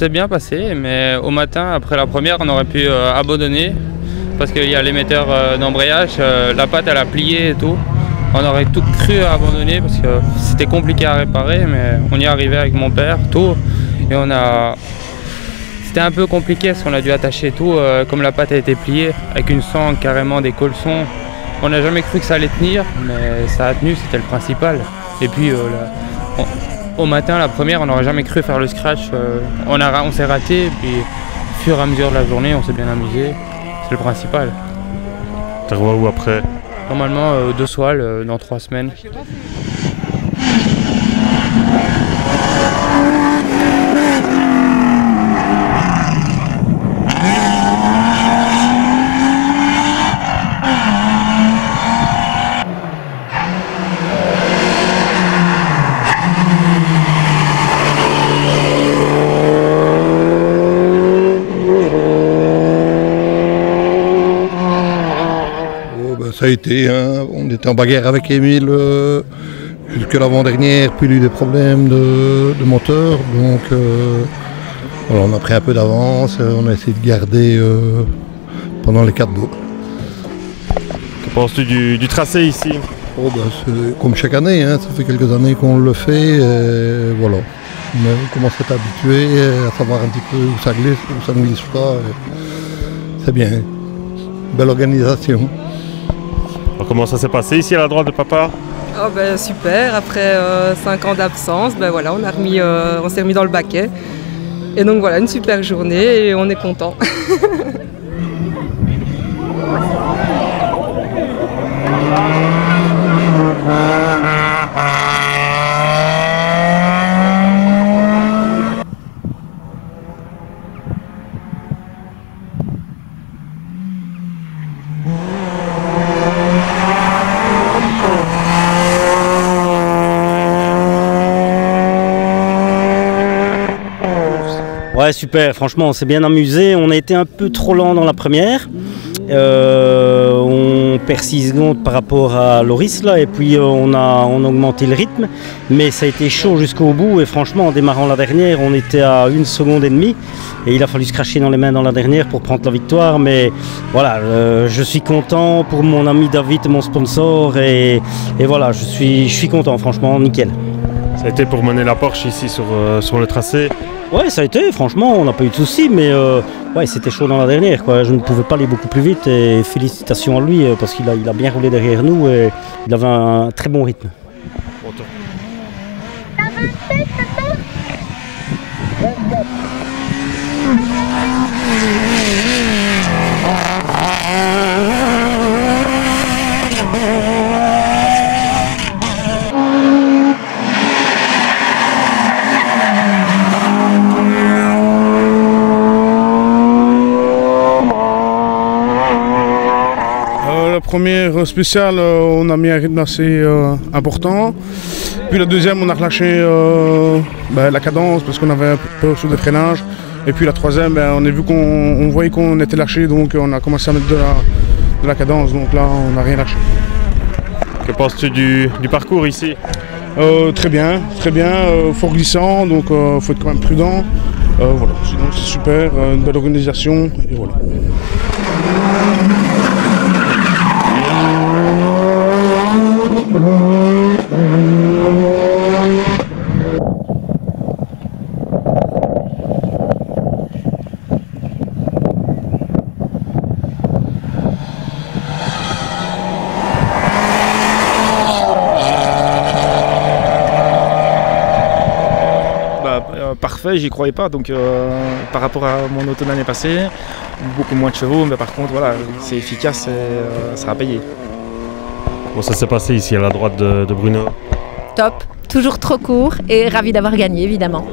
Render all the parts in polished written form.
s'est bien passé, mais au matin, après la première, on aurait pu abandonner parce qu'il y a l'émetteur d'embrayage, la patte elle a plié et tout. On aurait tout cru à abandonner parce que c'était compliqué à réparer, mais on y est arrivé avec mon père, tout. Et c'était un peu compliqué parce qu'on a dû attacher tout, comme la patte a été pliée, avec une sangle, carrément des colsons. On n'a jamais cru que ça allait tenir, mais ça a tenu, c'était le principal. Et puis au matin, la première, on n'aurait jamais cru faire le scratch. On s'est raté, et puis au fur et à mesure de la journée, on s'est bien amusé. C'est le principal. Tu revois où après? Normalement, deux soiles dans 3 semaines. Ça a été, hein, on était en bagarre avec Émile jusque l'avant-dernière, puis il y a eu des problèmes de moteur, donc voilà, on a pris un peu d'avance, on a essayé de garder pendant les 4 boucles. Que penses-tu du tracé ici? C'est comme chaque année, hein, ça fait quelques années qu'on le fait, et voilà. Mais on commence à être habitué, à savoir un petit peu où ça glisse, où ça ne glisse pas. C'est bien, belle organisation. Alors, comment ça s'est passé ici à la droite de papa? Oh ben, super, après 5 ans d'absence, ben voilà, on s'est remis dans le baquet. Et donc voilà, une super journée et on est content. Ouais, super, franchement on s'est bien amusé, on a été un peu trop lent dans la première, on perd 6 secondes par rapport à Loris là, et puis on a augmenté le rythme, mais ça a été chaud jusqu'au bout et franchement en démarrant la dernière on était à 1,5 secondes et il a fallu se cracher dans les mains dans la dernière pour prendre la victoire, mais voilà, je suis content pour mon ami David, mon sponsor, et voilà, je suis content, franchement nickel. Ça a été pour mener la Porsche ici sur le tracé? Ouais, ça a été, franchement, on n'a pas eu de soucis, mais ouais, c'était chaud dans la dernière, quoi. Je ne pouvais pas aller beaucoup plus vite et félicitations à lui parce qu'il a bien roulé derrière nous et il avait un très bon rythme. Bon tour. La première spéciale, on a mis un rythme assez important. Puis la deuxième, on a relâché la cadence parce qu'on avait un peu peur sur des freinages. Et puis la troisième, on a vu qu'on voyait qu'on était lâché, donc on a commencé à mettre de la cadence. Donc là, on n'a rien lâché. Que penses-tu du parcours ici? Très bien, fort glissant, donc faut être quand même prudent. Voilà, sinon c'est super, une belle organisation et voilà. Parfait, j'y croyais pas, donc par rapport à mon auto l'année passée, beaucoup moins de chevaux, mais par contre voilà, c'est efficace et ça a payé. Comment ça s'est passé ici à la droite de Bruno? Top, toujours trop court et ravi d'avoir gagné évidemment.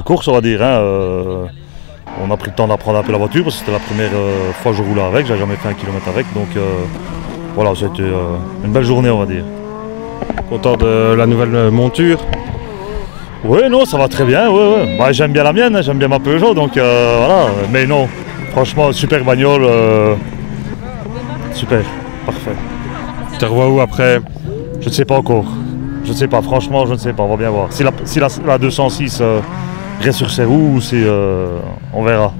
belle course, on va dire. Hein. On a pris le temps d'apprendre un peu la voiture parce que c'était la première fois que je roulais avec, j'avais jamais fait 1 kilomètre avec, donc voilà, c'était une belle journée, on va dire. Content de la nouvelle monture? Oui, non, ça va très bien, ouais. Bah, j'aime bien la mienne, hein, j'aime bien ma Peugeot, donc voilà, mais non, franchement, super bagnole, super, parfait. Tu te revois où après? Je ne sais pas encore, je ne sais pas, franchement, je ne sais pas, on va bien voir. Si la 206 reste sur ses roues, ou si, on verra.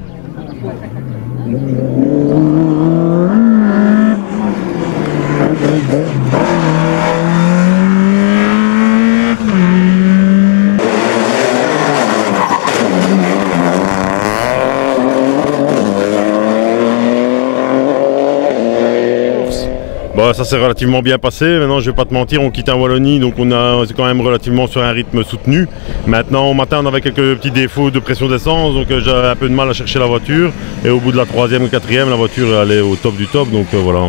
Bah, ça s'est relativement bien passé. Maintenant, je vais pas te mentir, on quitte en Wallonie, donc on est quand même relativement sur un rythme soutenu. Maintenant, au matin, on avait quelques petits défauts de pression d'essence, donc j'avais un peu de mal à chercher la voiture. Et au bout de la 3e ou 4e, la voiture allait au top du top. Donc voilà,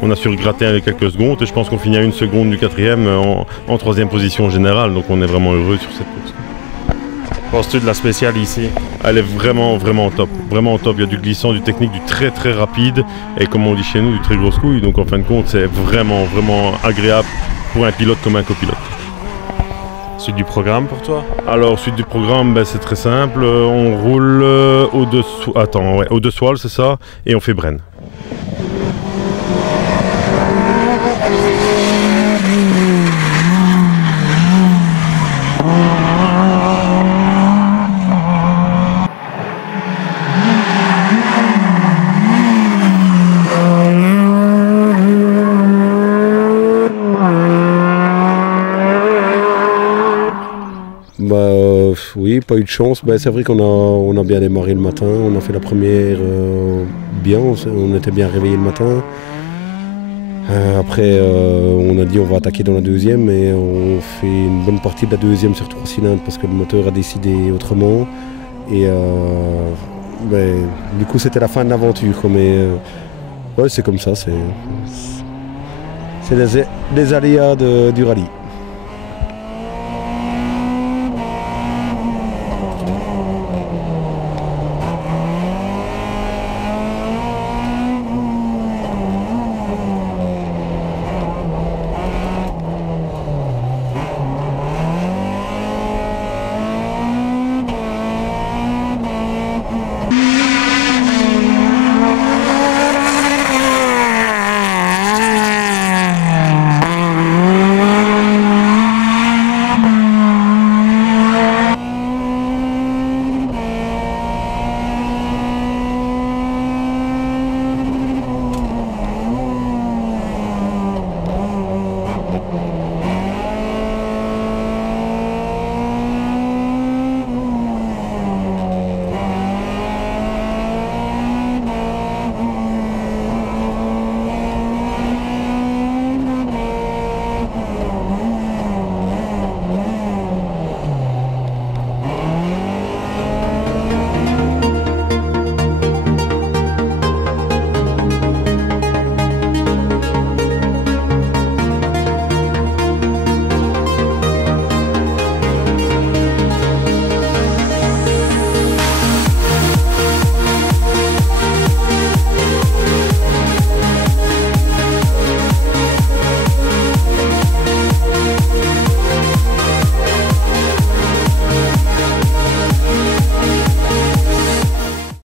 on a su gratter avec quelques secondes. Et je pense qu'on finit à 1 seconde du 4e en 3e position générale. Donc on est vraiment heureux sur cette course. Penses-tu de la spéciale ici? Elle est vraiment top, vraiment top. Il y a du glissant, du technique, du très rapide et comme on dit chez nous, du très grosse couille. Donc en fin de compte, c'est vraiment agréable pour un pilote comme un copilote. Suite du programme pour toi? Alors suite du programme, c'est très simple. On roule au De Soile, c'est ça, et on fait Brenne. Oui, pas eu de chance. C'est vrai qu'on a bien démarré le matin. On a fait la première bien. On était bien réveillé le matin. Après, on a dit on va attaquer dans la 2e et on fait une bonne partie de la 2e sur 3 cylindres parce que le moteur a décidé autrement. Et du coup, c'était la fin de l'aventure. Mais ouais, c'est comme ça. C'est les aléas du rallye.